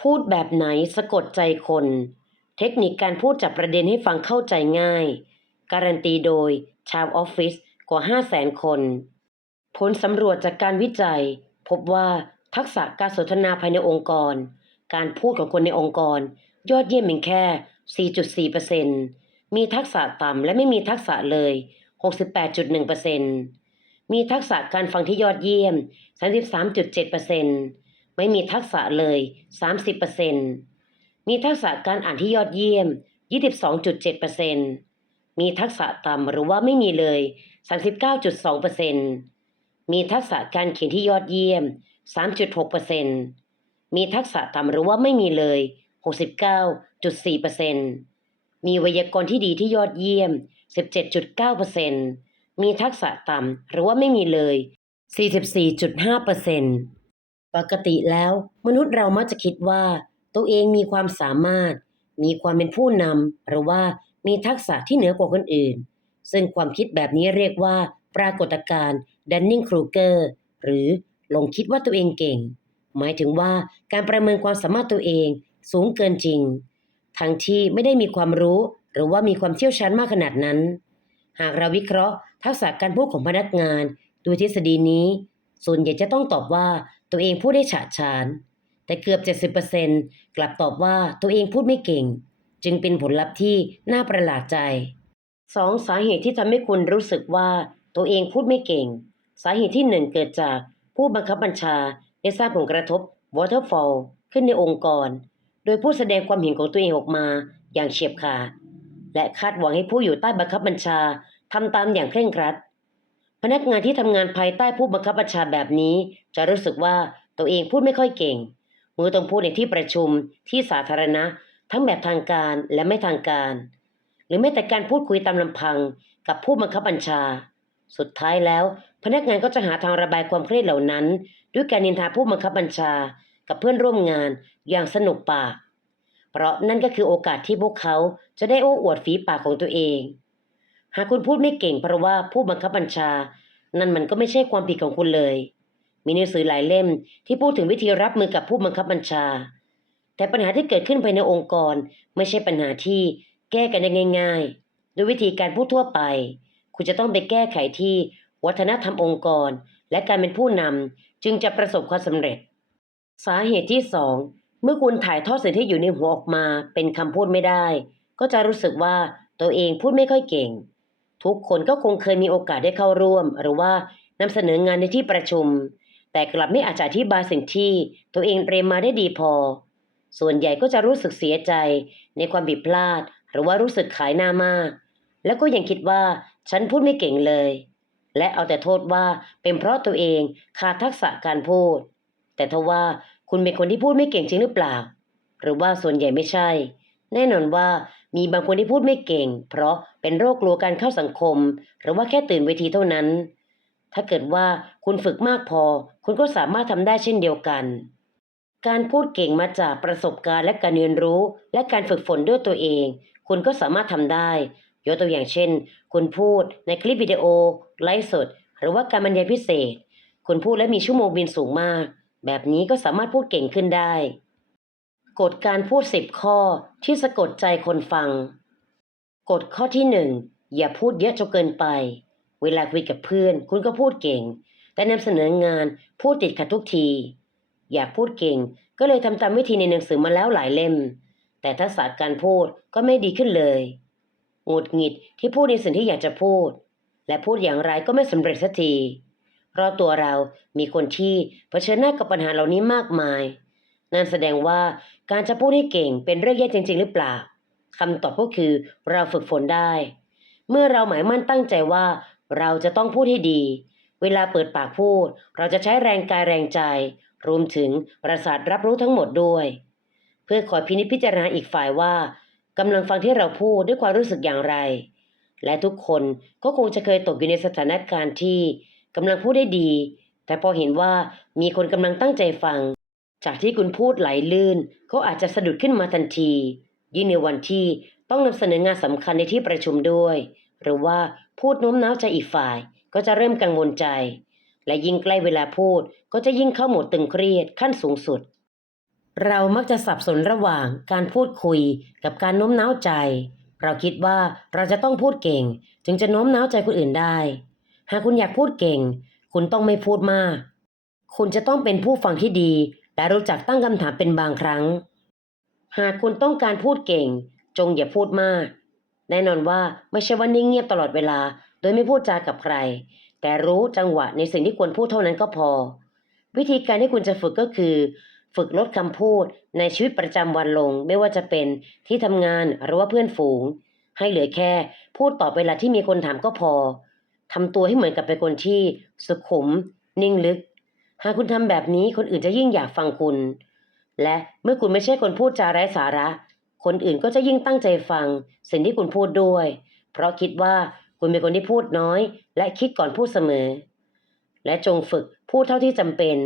พูดแบบไหนสะกดใจคน เทคนิคการพูดจับประเด็นให้ฟังเข้าใจง่าย การันตีโดยชาวออฟฟิศกว่า 5 0 0 0 0 0 คน ผลสำรวจจากการวิจัย พบว่าทักษะการสนทนาภายในองค์กร การพูดของคนในองค์กร ยอดเยี่ยมเพียงแค่ 4.4%มีทักษะต่ำและไม่มีทักษะเลย 68.1%มีทักษะการฟังที่ยอดเยี่ยม 33.7% ไม่มีทักษะเลย 30%มีทักษะการอ่านที่ยอดเยี่ยม 22.7%มีทักษะต่ำหรือว่าไม่มีเลย 39.2%มีทักษะการเขียนที่ยอดเยี่ยม 3.6%มีทักษะต่ำหรือว่าไม่มีเลย 69.4%มีไวยากรณ์ที่ดีที่ยอดเยี่ยม 17.9%มีทักษะต่ำหรือว่าไม่มีเลย 44.5% ปกติแล้วมนุษย์เรามักจะคิดว่า ตัวเองมีความสามารถ มีความเป็นผู้นำหรือว่ามีทักษะที่เหนือกว่าคนอื่น ซึ่งความคิดแบบนี้เรียกว่า ปรากฏการณ์ดันนิงครูเกอร์หรือหลงคิดว่าตัวเองเก่ง หมายถึงว่าการประเมินความสามารถตัวเองสูงเกินจริง ทั้งที่ไม่ได้มีความรู้ หรือว่ามีความเชี่ยวชาญมากขนาดนั้น หากเราวิเคราะห์ ทักษะการพูดของพนักงาน โดยทฤษฎีนี้ ส่วนใหญ่จะต้องตอบว่า ตัวเองพูดได้ฉะฉาน แต่เกือบ 70%กลับตอบว่าตัวเองพูดไม่เก่ง จึงเป็นผลลัพธ์ที่น่าประหลาดใจสองสาเหตุที่ทำให้คุณรู้สึกว่าตัวเองพูดไม่เก่ง สาเหตุที่หนึ่งเกิดจากผู้บังคับบัญชาได้สร้างผลกระทบ waterfall ขึ้นในองค์กร โดยผู้แสดงความเห็นของตัวเองออกมาอย่างเฉียบขาดและคาดหวังให้ผู้อยู่ใต้บังคับบัญชาทำตามอย่างเคร่งครัด พนักงานที่ทำงานภายใต้ผู้บังคับบัญชาแบบนี้ จะรู้สึกว่าตัวเองพูดไม่ค่อยเก่ง มือต้องพูดในที่ประชุมที่สาธารณะ ทั้งแบบทางการและไม่ทางการ หรือแม้แต่การพูดคุยตามลำพังกับผู้บังคับบัญชา สุดท้ายแล้ว พนักงานก็จะหาทางระบายความเครียดเหล่านั้น ด้วยการนินทาผู้บังคับบัญชา กับเพื่อนร่วมงานอย่างสนุกปาก เพราะนั่นก็คือโอกาสที่พวกเขาจะได้โอ้อวดฝีปากของตัวเอง หากคุณพูดไม่เก่งเพราะว่าผู้บังคับบัญชา นั่นมันก็ไม่ใช่ความผิดของคุณเลย มีหนังสือหลายเล่มที่พูดถึงวิธีรับมือกับผู้บังคับบัญชา แต่ปัญหาที่เกิดขึ้นภายในองค์กร ไม่ใช่ปัญหาที่แก้กันได้ง่ายๆด้วยวิธีการพูดทั่วไป คุณจะต้องไปแก้ไขที่วัฒนธรรมองค์กร และการเป็นผู้นำจึงจะประสบความสำเร็จ สาเหตุที่สองเมื่อคุณถ่ายทอดสิ่งที่อยู่ในหัวออกมา เป็นคำพูดไม่ได้ ก็จะรู้สึกว่าตัวเองพูดไม่ค่อยเก่ง ทุกคนก็คงเคยมีโอกาสได้เข้าร่วม หรือว่านำเสนองานในที่ประชุม แต่กลับไม่อาจจะอธิบายสิ่งที่ตัวเองเตรียมมาได้ดีพอ ส่วนใหญ่ก็จะรู้สึกเสียใจในความผิดพลาด หรือว่ารู้สึกขายหน้ามาก แล้วก็ยังคิดว่าฉันพูดไม่เก่งเลย และเอาแต่โทษว่าเป็นเพราะตัวเองขาดทักษะการพูด แต่ทว่าคุณเป็นคนที่พูดไม่เก่งจริงหรือเปล่า หรือว่าส่วนใหญ่ไม่ใช่ แน่นอนว่า มีบางคนที่พูดไม่เก่ง เพราะเป็นโรคกลัวการเข้าสังคม หรือว่าแค่ตื่นเวทีเท่านั้น ถ้าเกิดว่าคุณฝึกมากพอ คุณก็สามารถทำได้เช่นเดียวกัน การพูดเก่งมาจากประสบการณ์และการเรียนรู้ และการฝึกฝนด้วยตัวเอง คุณก็สามารถทำได้ยกตัวอย่างเช่น คุณพูดในคลิปวิดีโอ ไลฟ์สด หรือว่าการบรรยายพิเศษ คุณพูดและมีชั่วโมงบินสูงมาก แบบนี้ก็สามารถพูดเก่งขึ้นได้ กฎการพูดสิบข้อที่สะกดใจคนฟัง กฎข้อที่หนึ่งอย่าพูดเยอะจนเกินไป เวลาคุยกับเพื่อน คุณก็พูดเก่ง แต่นำเสนองานพูดติดขัดทุกที อยากพูดเก่งก็เลยทำตามวิธีในหนังสือมาแล้วหลายเล่ม แต่ทักษะการพูดก็ไม่ดีขึ้นเลยหงุดหงิดที่พูดในสิ่งที่อยากจะพูด และพูดอย่างไรก็ไม่สำเร็จสักทีเพรอบตัวเรามีคนที่เผชิญหน้ากับปัญหาเหล่านี้มากมาย นั่นแสดงว่าการจะพูดให้เก่งเป็นเรื่องยากจริง ๆ หรือเปล่าคำตอบก็คือเราฝึกฝนได้ เมื่อเราหมายมั่นตั้งใจว่า เราจะต้องพูดให้ดี เวลาเปิดปากพูด เราจะใช้แรงกายแรงใจ รวมถึงประสาทรับรู้ทั้งหมดด้วย เพื่อคอยพินิจพิจารณาอีกฝ่ายว่ากำลังฟังที่เราพูดด้วยความรู้สึกอย่างไร และทุกคนก็คงจะเคยตกอยู่ในสถานการณ์ที่กำลังพูดได้ดี แต่พอเห็นว่ามีคนกำลังตั้งใจฟัง จากที่คุณพูดไหลลื่นก็อาจจะสะดุดขึ้นมาทันที ยิ่งในวันที่ต้องนำเสนองานสำคัญในที่ประชุมด้วย หรือว่าพูดโน้มน้าวใจอีกฝ่าย ก็จะเริ่มกังวลใจ และยิ่งใกล้เวลาพูดก็จะยิ่งเข้าโหมดตึงเครียดขั้นสูงสุด เรามักจะสับสนระหว่างการพูดคุยกับการโน้มน้าวใจ เราคิดว่าเราจะต้องพูดเก่ง จึงจะโน้มน้าวใจคนอื่นได้ หากคุณอยากพูดเก่ง คุณต้องไม่พูดมาก คุณจะต้องเป็นผู้ฟังที่ดี และรู้จักตั้งคำถามเป็นบางครั้ง หากคุณต้องการพูดเก่ง จงอย่าพูดมาก แน่นอนว่าไม่ใช่ว่านิ่งเงียบตลอดเวลา โดยไม่พูดจากับใคร แต่รู้จังหวะในสิ่งที่ควรพูดเท่านั้นก็พอ วิธีการที่คุณจะฝึกก็คือ ฝึกลดคำพูดในชีวิตประจำวันลง ไม่ว่าจะเป็นที่ทำงานหรือว่าเพื่อนฝูง ให้เหลือแค่พูดตอบเวลาที่มีคนถามก็พอทำตัวให้เหมือนกับเป็นคนที่สุขุม นิ่งลึก หากคุณทำแบบนี้คนอื่นจะยิ่งอยากฟังคุณ และเมื่อคุณไม่ใช่คนพูดจาไร้สาระ คนอื่นก็จะยิ่งตั้งใจฟัง สิ่งที่คุณพูดด้วย เพราะคิดว่าคุณเป็นคนที่พูดน้อย และคิดก่อนพูดเสมอ และจงฝึกพูดเท่าที่จำเป็น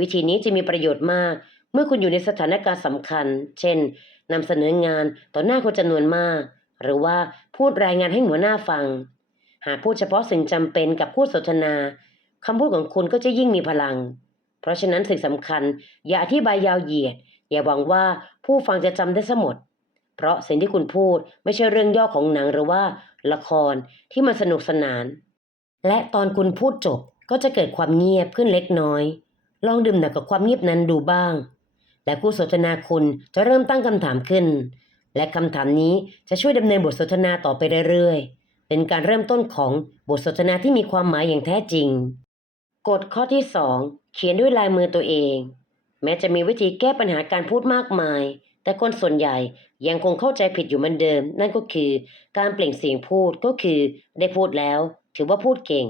วิธีนี้จะมีประโยชน์มาก เมื่อคุณอยู่ในสถานการณ์สำคัญ เช่นนำเสนองานต่อหน้าคนจำนวนมาก หรือว่าพูดรายงานให้หัวหน้าฟัง หากพูดเฉพาะสิ่งจำเป็นกับผู้สนทนา คำพูดของคุณก็จะยิ่งมีพลัง เพราะฉะนั้นสิ่งสำคัญ อย่าอธิบายยาวเหยียด อย่าหวังว่าผู้ฟังจะจำได้สมด เพราะสิ่งที่คุณพูดไม่ใช่เรื่องย่อของหนังหรือว่าละครที่มันสนุกสนาน และตอนคุณพูดจบก็จะเกิดความเงียบขึ้นเล็กน้อย ลองดื่มหนักกับความเงียบนั้นดูบ้าง และคู่สนทนาคุณจะเริ่มตั้งคำถามขึ้น และคำถามนี้จะช่วยดำเนินบทสนทนาต่อไปเรื่อยๆเป็นการเริ่มต้นของบทสนทนาที่มีความหมายอย่างแท้จริง กฎข้อที่ 2 เขียนด้วยลายมือตัวเอง แม้จะมีวิธีแก้ปัญหาการพูดมากมาย แต่คนส่วนใหญ่ยังคงเข้าใจผิดอยู่เหมือนเดิม นั่นก็คือการเปล่งเสียงพูดก็คือ ได้พูดแล้ว ถือว่าพูดเก่ง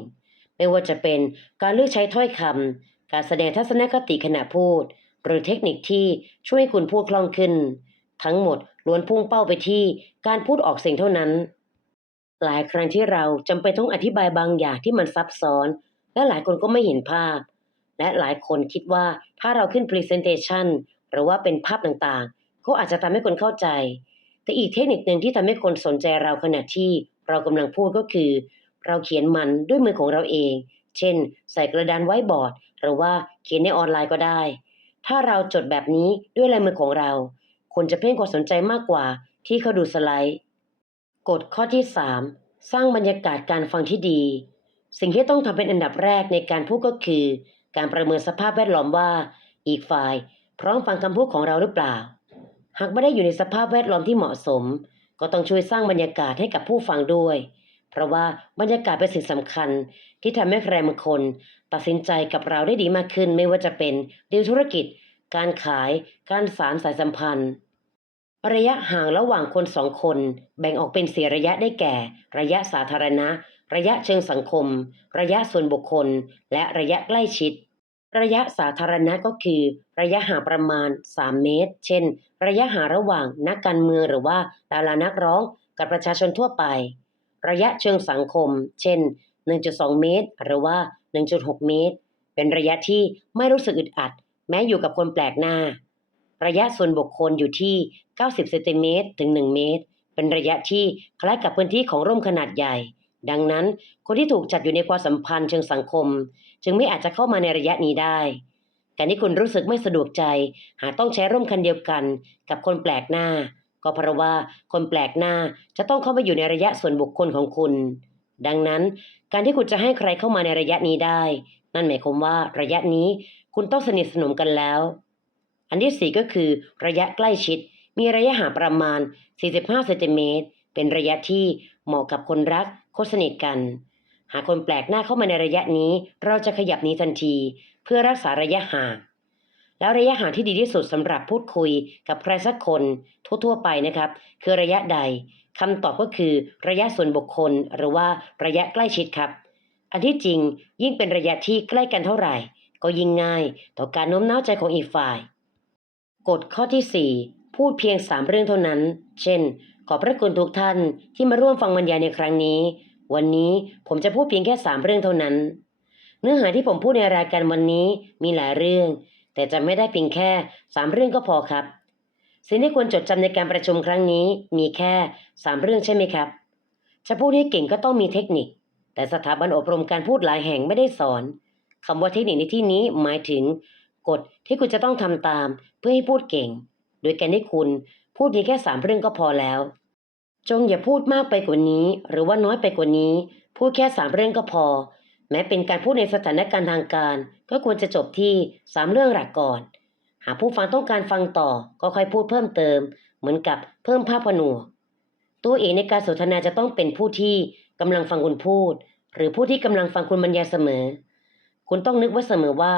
ไม่ว่าจะเป็นการเลือกใช้ถ้อยคำการแสดงทัศนคติขณะพูด หรือเทคนิคที่ช่วยให้คุณพูดคล่องขึ้น ทั้งหมดล้วนพุ่งเป้าไปที่การพูดออกเสียงเท่านั้น หลายครั้งที่เราจำเป็นต้องอธิบายบางอย่างที่มันซับซ้อน และหลายคนก็ไม่เห็นภาพ และหลายคนคิดว่าถ้าเราขึ้น Presentation หรือว่าเป็นภาพต่างๆ ก็อาจจะทำให้คนเข้าใจ แต่อีกเทคนิคหนึ่งที่ทำให้คนสนใจเราขณะที่เรากำลังพูดก็คือ เราเขียนมันด้วยมือของเราเอง เช่น ใส่กระดานไว้บอร์ด หรือว่าเขียนในออนไลน์ก็ได้ ถ้าเราจดแบบนี้ด้วยลายมือของเรา คนจะเพ่งความสนใจมากกว่าที่เขาดูสไลด์ กฎข้อที่ 3 สร้างบรรยากาศการฟังที่ดี สิ่งที่ต้องทำเป็นอันดับแรกในการพูดก็คือ การประเมินสภาพแวดล้อมว่า อีกฝ่าย พร้อมฟังคำพูดของเราหรือเปล่า หากไม่ได้อยู่ในสภาพแวดล้อมที่เหมาะสม ก็ต้องช่วยสร้างบรรยากาศให้กับผู้ฟังด้วย เพราะว่าบรรยากาศเป็นสิ่งสำคัญ ที่ทำให้ใครบางคน ตัดสินใจกับเราได้ดีมากขึ้น ไม่ว่าจะเป็นดีลธุรกิจ การขาย การสารสายสัมพันธ์ระยะห่างระหว่างคนสองคน แบ่งออกเป็นสี่ระยะได้แก่ ระยะสาธารณะ ระยะเชิงสังคม ระยะส่วนบุคคล และระยะใกล้ชิด ระยะสาธารณะก็คือ ระยะห่างประมาณ 3 เมตร เช่น ระยะห่างระหว่างนักการเมืองหรือว่าดารานักร้องกับประชาชนทั่วไป ระยะเชิงสังคม เช่น 1.2 เมตร หรือว่า 1.6 เมตร เป็นระยะที่ไม่รู้สึกอึดอัด แม้อยู่กับคนแปลกหน้า ระยะส่วนบุคคลอยู่ที่ 90เซนติเมตรถึง 1 เมตร เป็นระยะที่คล้ายกับพื้นที่ของร่มขนาดใหญ่ ดังนั้นคนที่ถูกจัดอยู่ในความสัมพันธ์เชิงสังคม จึงไม่อาจจะเข้ามาในระยะนี้ได้ การที่คุณรู้สึกไม่สะดวกใจ หากต้องใช้ร่มคันเดียวกัน กับคนแปลกหน้า ก็เพราะว่าคนแปลกหน้าจะต้องเข้ามาอยู่ในระยะส่วนบุคคลของคุณ ดังนั้นการที่คุณจะให้ใครเข้ามาในระยะนี้ได้ นั่นหมายความว่าระยะนี้คุณต้องสนิทสนมกันแล้ว อันที่สี่ก็คือ ระยะใกล้ชิด มีระยะห่างประมาณ 45เซนติเมตรเป็นระยะที่เหมาะกับคนรัก คนสนิทกัน หากคนแปลกหน้าเข้ามาในระยะนี้ เราจะขยับหนี้ทันที เพื่อรักษาระยะห่าง แล้วระยะห่างที่ดีที่สุดสำหรับพูดคุยกับใครสักคนทั่วๆไปนะครับ คือระยะใดคำตอบก็คือระยะส่วนบุคคลหรือว่าระยะใกล้ชิดครับ อันที่จริงยิ่งเป็นระยะที่ใกล้กันเท่าไหร่ ก็ยิ่งง่ายต่อการโน้มน้าวใจของอีกฝ่าย กฎข้อที่ 4 พูดเพียง 3 เรื่องเท่านั้น เช่น ขอบพระคุณทุกท่านที่มาร่วมฟังบรรยายในครั้งนี้ วันนี้ผมจะพูดเพียงแค่ 3 เรื่องเท่านั้น เนื้อหาที่ผมพูดในรายการวันนี้มีหลายเรื่อง แต่จะไม่ได้เพียงแค่ 3 เรื่องก็พอครับ สิ่งที่ควรจดจำในการประชุมครั้งนี้มีแค่ 3 เรื่องใช่ไหมครับ จะพูดให้เก่งก็ต้องมีเทคนิค แต่สถาบันอบรมการพูดหลายแห่งไม่ได้สอนคำว่าเทคนิคในที่นี้หมายถึง กฎที่คุณจะต้องทำตาม เพื่อให้พูดเก่ง โดยการที่คุณพูดเพียงแค่สามเรื่องก็พอแล้ว จงอย่าพูดมากไปกว่านี้ หรือว่าน้อยไปกว่านี้ พูดแค่สามเรื่องก็พอ แม้เป็นการพูดในสถานการณ์ทางการ ก็ควรจะจบที่สามเรื่องหลักก่อน หากผู้ฟังต้องการฟังต่อก็ค่อยพูดเพิ่มเติม เหมือนกับเพิ่มภาพผนวกตัวเองในการสนทนาจะต้องเป็นผู้ที่กำลังฟังคุณพูด หรือผู้ที่กำลังฟังคุณบรรยายเสมอ คุณต้องนึกไว้เสมอว่า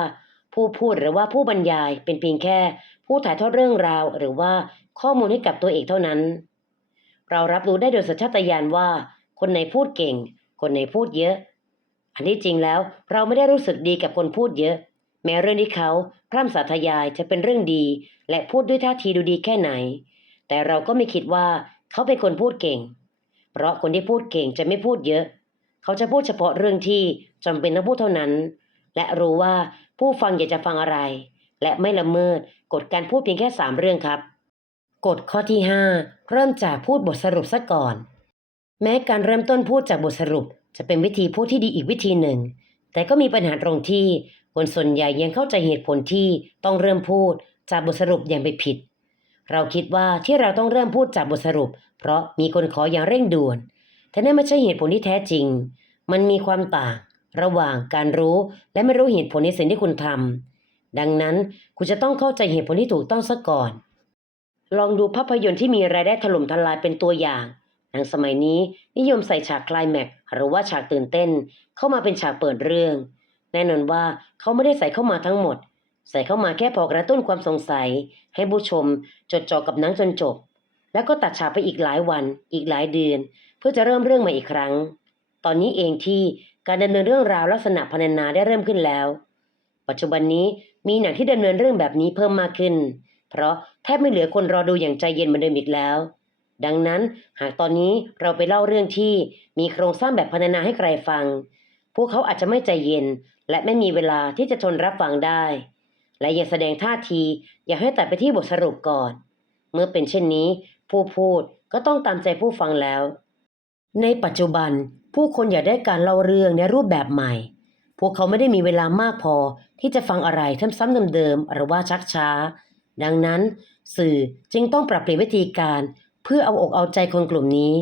ผู้พูดหรือว่าผู้บรรยายเป็นเพียงแค่ ผู้ถ่ายทอดเรื่องราว หรือว่าข้อมูลให้กับตัวเองเท่านั้น เรารับรู้ได้โดยสัญชาตญาณว่า คนไหนพูดเก่ง คนไหนพูดเยอะ อันที่จริงแล้วเราไม่ได้รู้สึกดีกับคนพูดเยอะ แม้เรื่องที่เขาพร่ำสาธยายจะเป็นเรื่องดี และพูดด้วยท่าทีดูดีแค่ไหน แต่เราก็ไม่คิดว่าเขาเป็นคนพูดเก่ง เพราะคนที่พูดเก่งจะไม่พูดเยอะ เขาจะพูดเฉพาะเรื่องที่จำเป็นต้องพูดเท่านั้น และรู้ว่าผู้ฟังอยากจะฟังอะไร และไม่ละเมิดกฎการพูดเพียงแค่สามเรื่องครับ กฎข้อที่ 5 เริ่มจากพูดบทสรุปซะก่อน แม้การเริ่มต้นพูดจากบทสรุป จะเป็นวิธีพูดที่ดีอีกวิธีหนึ่ง แต่ก็มีปัญหาตรงที่คนส่วนใหญ่ยังเข้าใจเหตุผลที่ต้องเริ่มพูดจากบทสรุปอย่างไปผิด เราคิดว่าที่เราต้องเริ่มพูดจากบทสรุป เพราะมีคนขออย่างเร่งด่วน แต่นั่นไม่ใช่เหตุผลที่แท้จริง มันมีความต่าง ระหว่างการรู้และไม่รู้เหตุผลในสิ่งที่คุณทำดังนั้นคุณจะต้องเข้าใจเหตุผลที่ถูกต้องซะก่อน ลองดูภาพยนตร์ที่มีรายได้ถล่มทลายเป็นตัวอย่างหนังสมัยนี้นิยมใส่ฉากคลายแม็กหรือว่าฉากตื่นเต้น เข้ามาเป็นฉากเปิดเรื่อง แน่นอนว่าเขาไม่ได้ใส่เข้ามาทั้งหมด ใส่เข้ามาแค่พอกระตุ้นความสงสัย ให้ผู้ชมจดจ่อกับหนังจนจบ แล้วก็ตัดฉากไปอีกหลายวัน อีกหลายเดือน เพื่อจะเริ่มเรื่องใหม่อีกครั้ง ตอนนี้เองที่การดำเนินเรื่องราวลักษณะพรรณนาได้เริ่มขึ้นแล้ว ปัจจุบันนี้มีหนังที่ดำเนินเรื่องแบบนี้เพิ่มมากขึ้น เพราะแทบไม่เหลือคนรอดูอย่างใจเย็นเหมือนเดิมอีกแล้ว ดังนั้นหากตอนนี้เราไปเล่าเรื่องที่มีโครงสร้างแบบพรรณนาให้ใครฟัง พวกเขาอาจจะไม่ใจเย็น และไม่มีเวลาที่จะทนรับฟังได้ และอย่าแสดงท่าทีอย่าให้แตัดไปที่บทสรุปก่อน เมื่อเป็นเช่นนี้ ผู้พูดก็ต้องตามใจผู้ฟังแล้ว ในปัจจุบันผู้คนอยากได้การเล่าเรื่องในรูปแบบใหม่ พวกเขาไม่ได้มีเวลามากพอที่จะฟังอะไรซ้ำๆเดิมๆหรือว่าชักช้า ดังนั้น สื่อจึงต้องปรับเปลี่ยนวิธีการเพื่อเอาอกเอาใจคนกลุ่มนี้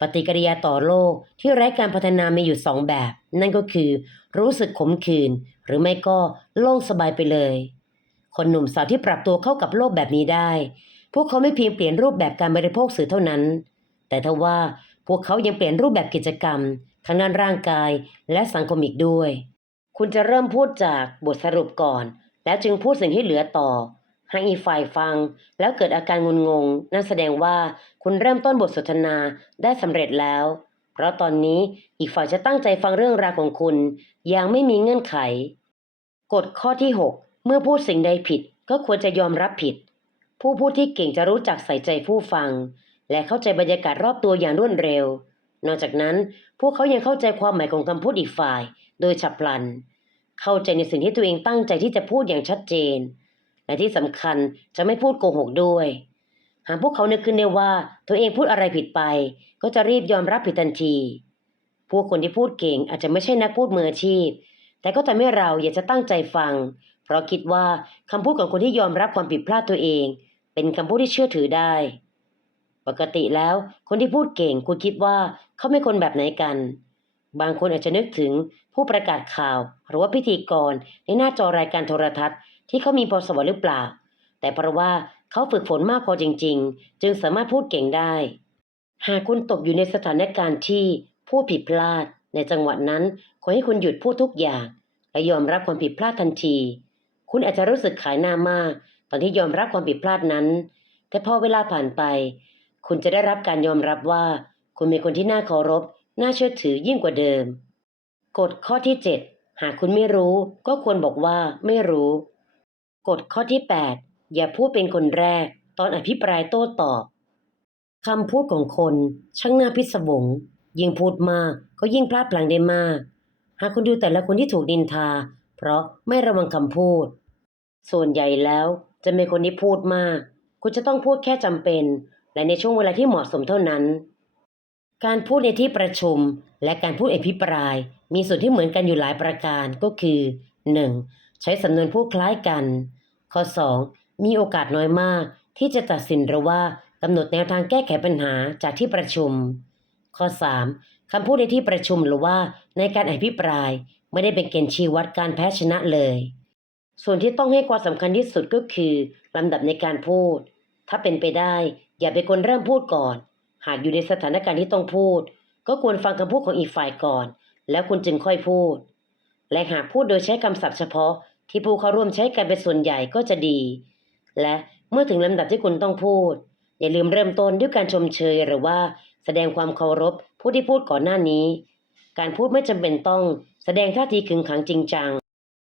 ปฏิกิริยาต่อโลกที่ไร้การพัฒนามีอยู่สองแบบ นั่นก็คือ รู้สึกขมขื่นหรือไม่ก็โล่งสบายไปเลย คนหนุ่มสาวที่ปรับตัวเข้ากับโลกแบบนี้ได้ พวกเขาไม่เพียงเปลี่ยนรูปแบบการบริโภคสื่อเท่านั้น แต่ทว่าพวกเขายังเปลี่ยนรูปแบบกิจกรรมทางด้านร่างกายและสังคมอีกด้วย คุณจะเริ่มพูดจากบทสรุปก่อน แล้วจึงพูดสิ่งที่เหลือต่อ หากอีกฝ่ายฟัง แล้วเกิดอาการงุนงง นั่นแสดงว่าคุณเริ่มต้นบทสนทนาได้สำเร็จแล้ว เพราะตอนนี้อีกฝ่ายจะตั้งใจฟังเรื่องราวของคุณอย่างไม่มีเงื่อนไข กฎข้อที่ 6 เมื่อพูดสิ่งใดผิดก็ควรจะยอมรับผิด ผู้พูดที่เก่งจะรู้จักใส่ใจผู้ฟัง และเข้าใจบรรยากาศรอบตัวอย่างรวดเร็ว นอกจากนั้นพวกเขายังเข้าใจความหมายของคำพูดอีกฝ่าย โดยฉับพลัน เข้าใจในสิ่งที่ตัวเองตั้งใจที่จะพูดอย่างชัดเจน และที่สำคัญจะไม่พูดโกหกด้วย หากพวกเขานึกขึ้นได้ว่าตัวเองพูดอะไรผิดไป ก็จะรีบยอมรับผิดทันที พวกคนที่พูดเก่งอาจจะไม่ใช่นักพูดมืออาชีพ แต่ก็ทำให้เราอยากจะตั้งใจฟัง เพราะคิดว่าคำพูดของคนที่ยอมรับความผิดพลาดตัวเอง เป็นคำพูดที่เชื่อถือได้ ปกติแล้วคนที่พูดเก่งคุณคิดว่าเขาเป็นคนแบบไหนกันบางคนอาจจะนึกถึงผู้ประกาศข่าว หรือว่าพิธีกรในหน้าจอรายการโทรทัศน์ ที่เขามีพรสวรรค์หรือเปล่า แต่เพราะว่าเขาฝึกฝนมากพอจริง ๆ จึงสามารถพูดเก่งได้ หากคุณตกอยู่ในสถานการณ์ที่พูดผิดพลาด ในจังหวะนั้นขอให้คุณหยุดพูดทุกอย่าง และยอมรับความผิดพลาดทันที คุณอาจจะรู้สึกขายหน้ามาก ตอนที่ยอมรับความผิดพลาดนั้น แต่พอเวลาผ่านไป คุณจะได้รับการยอมรับว่า คุณเป็นคนที่น่าเคารพน่าเชื่อถือยิ่งกว่าเดิมกฎข้อที่ 7 หากคุณไม่รู้ก็ควรบอกว่าไม่รู้ กฎข้อที่ 8 อย่าพูดเป็นคนแรก ตอนอภิปรายโต้ตอบคำพูดของคนช่างน่าพิศวง ยิ่งพูดมากก็ยิ่งพลาดพลั้งได้มาก หากคุณดูแต่ละคนที่ถูกดินทา เพราะไม่ระวังคำพูด ส่วนใหญ่แล้วจะเป็นคนที่พูดมาก คุณจะต้องพูดแค่จำเป็น และในช่วงเวลาที่เหมาะสมเท่านั้น การพูดในที่ประชุมและการพูดอภิปราย มีส่วนที่เหมือนกันอยู่หลายประการก็คือ 1. ใช้สำนวนพูดคล้ายกัน ข้อ 2. มีโอกาสน้อยมาก ที่จะตัดสินหรือว่ากำหนดแนวทางแก้ไขปัญหาจากที่ประชุม ข้อ 3. คำพูดในที่ประชุมหรือว่าในการอภิปราย ไม่ได้เป็นเกณฑ์ชี้วัดการแพ้ชนะเลย ส่วนที่ต้องให้ความสำคัญที่สุดก็คือลำดับในการพูด ถ้าเป็นไปได้ อย่าเป็นคนเริ่มพูดก่อน หากอยู่ในสถานการณ์ที่ต้องพูด ก็ควรฟังคำพูดของอีกฝ่ายก่อน แล้วคุณจึงค่อยพูด และหากพูดโดยใช้คำศัพท์เฉพาะที่ผู้เข้าร่วมใช้กันเป็นส่วนใหญ่ก็จะดี และเมื่อถึงลำดับที่คุณต้องพูด อย่าลืมเริ่มต้นด้วยการชมเชยหรือว่าแสดงความเคารพผู้ที่พูดก่อนหน้านี้ การพูดไม่จำเป็นต้อง แสดงท่าทีขึงขังจริงจัง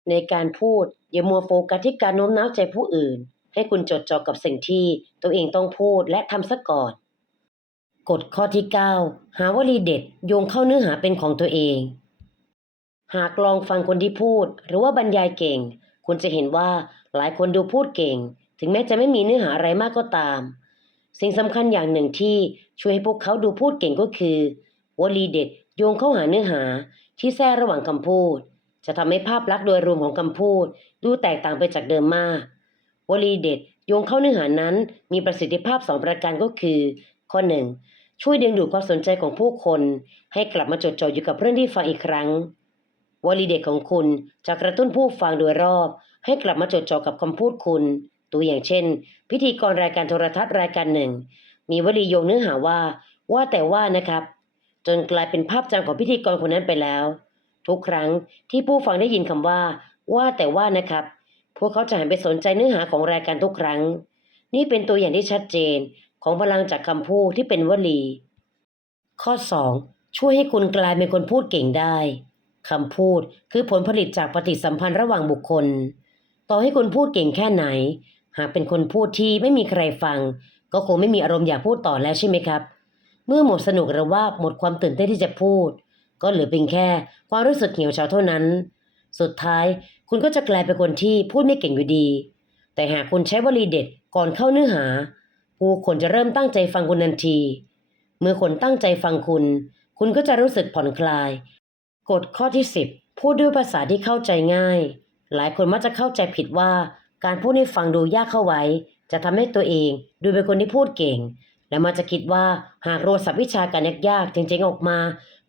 ในการพูดอย่ามัวโฟกัสที่การโน้มน้าวใจผู้อื่น ให้คุณจดจ่อกับสิ่งที่ตัวเองต้องพูดและทำซะก่อนกฎข้อที่ 9 หาวลีเด็ดโยงเข้าเนื้อหาเป็นของตัวเอง หากลองฟังคนที่พูด หรือว่าบรรยายเก่ง คุณจะเห็นว่าหลายคนดูพูดเก่ง ถึงแม้จะไม่มีเนื้อหาอะไรมากก็ตาม สิ่งสำคัญอย่างหนึ่งที่ช่วยให้พวกเขาดูพูดเก่งก็คือวลีเด็ดโยงเข้าหาเนื้อหาที่แทรกระหว่างคำพูด จะทำให้ภาพลักษณ์โดยรวมของคำพูด ดูแตกต่างไปจากเดิมมากวลีเด็ดโยงเข้าเนื้อหานั้น มีประสิทธิภาพสองประการก็คือ ข้อหนึ่งช่วยดึงดูดความสนใจของผู้คน ให้กลับมาจดจ่ออยู่กับเรื่องที่ฟังอีกครั้ง วลีเด็ดของคุณจะกระตุ้นผู้ฟังโดยรอบ ให้กลับมาจดจ่อกับคำพูดคุณ ตัวอย่างเช่น พิธีกรรายการโทรทัศน์รายการหนึ่ง มีวลีโยงเนื้อหาว่า ว่าแต่ว่านะครับ จนกลายเป็นภาพจำของพิธีกรคนนั้นไปแล้ว ทุกครั้งที่ผู้ฟังได้ยินคำว่า ว่าแต่ว่านะครับ พวกเขาจะหันไปสนใจเนื้อหาของรายการทุกครั้ง นี่เป็นตัวอย่างที่ชัดเจนของพลังจากคำพูดที่เป็นวลี ข้อ 2. ช่วยให้คุณกลายเป็นคนพูดเก่งได้ คำพูดคือผลผลิตจากปฏิสัมพันธ์ระหว่างบุคคล ต่อให้คุณพูดเก่งแค่ไหน หากเป็นคนพูดที่ไม่มีใครฟัง ก็คงไม่มีอารมณ์อยากพูดต่อแล้วใช่ไหมครับ เมื่อหมดสนุกหรือว่าหมดความตื่นเต้นที่จะพูด ก็เหลือเพียงแค่ความรู้สึกเหี่ยวเฉาเท่านั้น สุดท้ายคุณก็จะกลายเป็นคนที่พูดไม่เก่งอยู่ดี แต่หากคุณใช้วลีเด็ดก่อนเข้าเนื้อหา ผู้คนจะเริ่มตั้งใจฟังคุณทันที เมื่อคนตั้งใจฟังคุณ คุณก็จะรู้สึกผ่อนคลาย กฎข้อที่ 10 พูดด้วยภาษาที่เข้าใจง่าย หลายคนมักจะเข้าใจผิดว่า การพูดให้ฟังดูยากเข้าไว้ จะทำให้ตัวเองดูเป็นคนที่พูดเก่ง และมักจะคิดว่าหากโรยศัพท์วิชาการยากๆจริงๆออกมา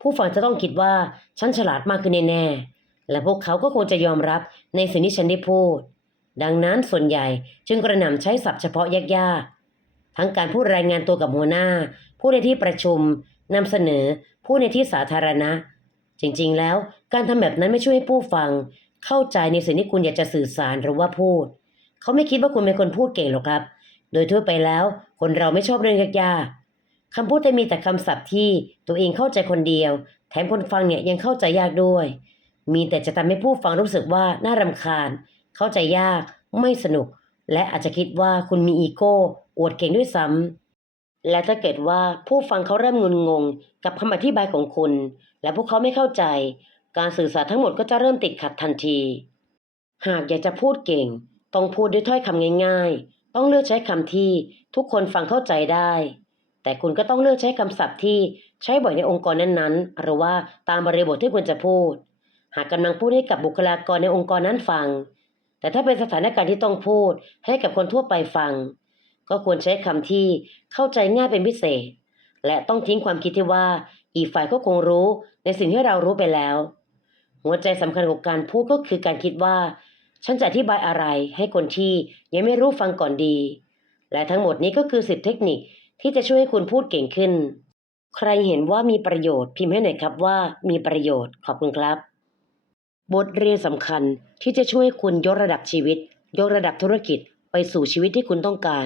ผู้ฟังจะต้องคิดว่าฉันฉลาดมากขึ้นแน่ๆและพวกเขาก็คงจะยอมรับในสิ่งที่ฉันได้พูด ดังนั้นส่วนใหญ่จึงกระหน่ำใช้ศัพท์เฉพาะยากๆทั้งการพูดรายงานตัวกับหัวหน้า พูดในที่ประชุมนำเสนอพูดในที่สาธารณะ จริงๆ แล้วการทำแบบนั้นไม่ช่วยให้ผู้ฟัง เข้าใจในสิ่งที่คุณอยากจะสื่อสารหรือว่าพูด เขาไม่คิดว่าคุณเป็นคนพูดเก่งหรอกครับ โดยทั่วไปแล้วคนเราไม่ชอบเรื่องยากๆคำพูดจะมีแต่คำศัพท์ที่ตัวเองเข้าใจคนเดียว แถมคนฟังเนี่ยยังเข้าใจยากด้วย มีแต่จะทำให้ผู้ฟังรู้สึกว่าน่ารำคาญ เข้าใจยาก ไม่สนุก และอาจจะคิดว่าคุณมีอีโก้อวดเก่งด้วยซ้ำ และถ้าเกิดว่าผู้ฟังเขาเริ่มงุนงงกับคำอธิบายของคุณ และพวกเขาไม่เข้าใจ การสื่อสารทั้งหมดก็จะเริ่มติดขัดทันที หากอยากจะพูดเก่ง ต้องพูดด้วยถ้อยคำง่าย ๆ ต้องเลือกใช้คำที่ทุกคนฟังเข้าใจได้ แต่คุณก็ต้องเลือกใช้คำศัพท์ที่ใช้บ่อยในองค์กรนั้นๆ หรือว่าตามบริบทที่คุณจะพูด หากกำลังพูดให้กับบุคลากรในองค์กรนั้นฟัง แต่ถ้าเป็นสถานการณ์ที่ต้องพูดให้กับคนทั่วไปฟัง ก็ควรใช้คำที่เข้าใจง่ายเป็นพิเศษ และต้องทิ้งความคิดที่ว่าอีกฝ่ายก็คงรู้ในสิ่งที่เรารู้ไปแล้ว หัวใจสำคัญของการพูดก็คือการคิดว่า ฉันจะอธิบายอะไรให้คนที่ยังไม่รู้ฟังก่อนดี และทั้งหมดนี้ก็คือสิบเทคนิคที่จะช่วยให้คุณพูดเก่งขึ้น ใครเห็นว่ามีประโยชน์พิมพ์ให้หน่อยครับว่ามีประโยชน์ขอบคุณครับ บทเรียนสำคัญที่จะช่วยคุณยกระดับชีวิต ยกระดับธุรกิจไปสู่ชีวิตที่คุณต้องการ